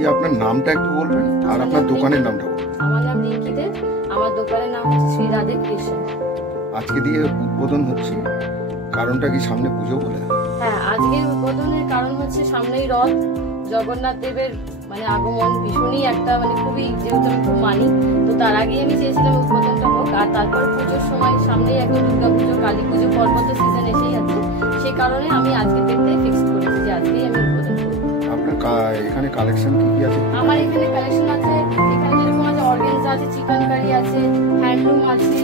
দিদি আপনার নামটা একটু বলবেন আর আপনার দোকানের নামটা বলবেন। আমার নাম রিঙ্কি দেব, আমার দোকানের নাম হচ্ছে শ্রী রাধে কৃষ্ণ। আজকে দিয়ে উদ্বোধন হচ্ছে, কারণটা কি সামনে পুজো বলে? হ্যাঁ, আজকের উদ্বোধনের কারণ হচ্ছে সামনেই রথ, জগন্নাথ দেবের মানে আগমন ভীষণই একটা মানে খুবই, যেহেতু আমি খুব মানি, তো তার আগেই আমি চেয়েছিলাম উদ্বোধনটা হোক। আর তারপর পুজোর সময় সামনেই একদম দুর্গা পুজো, কালী পুজো, পর্বত সিজন এসেই আছে, সেই কারণে আমি আজকে দেখতে ফিক্স করেছি যে আজকেই আমি উদ্বোধন করব। আপনার এখানে কালেকশন কি কি আছে? আমার এখানে কালেকশন আছে, এখানে যেরকম আছে অর্গানজা আছে, চিকেনকারি আছে, হ্যান্ডলুম আছে,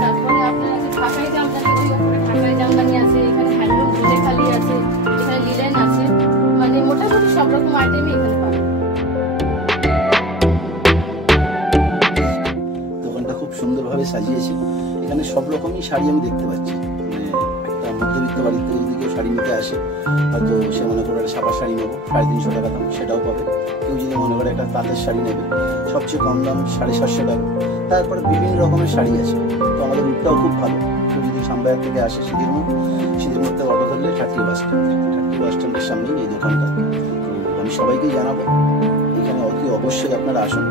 তারপরে আপনার আছে ঢাকাই জামদানি, ওই ওপরে ঢাকাই জামদানি আছে, এখানে হ্যান্ডলুম খালি আছে, এখানে লিলেন আছে, মানে মোটামুটি সব রকম আইটেমই এখানে পাবেন। দোকানটা খুব সুন্দরভাবে সাজিয়েছি। এখানে সব রকমই শাড়ি আমি দেখতে পাচ্ছি। মানে একটা মধ্যবিত্ত বাড়ির থেকে যদি কেউ শাড়ি নিতে আসে, হয়তো সে মনে করে একটা ছাপা শাড়ি নেবো 350 টাকা দাম, সেটাও পাবে। কেউ যদি মনে করে একটা তাঁতের শাড়ি নেবে, সবচেয়ে কম দাম 750 টাকা। তারপরে বিভিন্ন রকমের শাড়ি আছে। তো আমাদের রুটটাও খুব ভালো। কেউ যদি সামবাজার থেকে আসে, সিঁড়ির মধ্যে অটো ধরলে 30 বাস স্ট্যান্ডের সামনেই এই দোকানটা। তো আমি সবাইকেই জানাবো, এখানে অতি অবশ্যই আপনারা আসুন।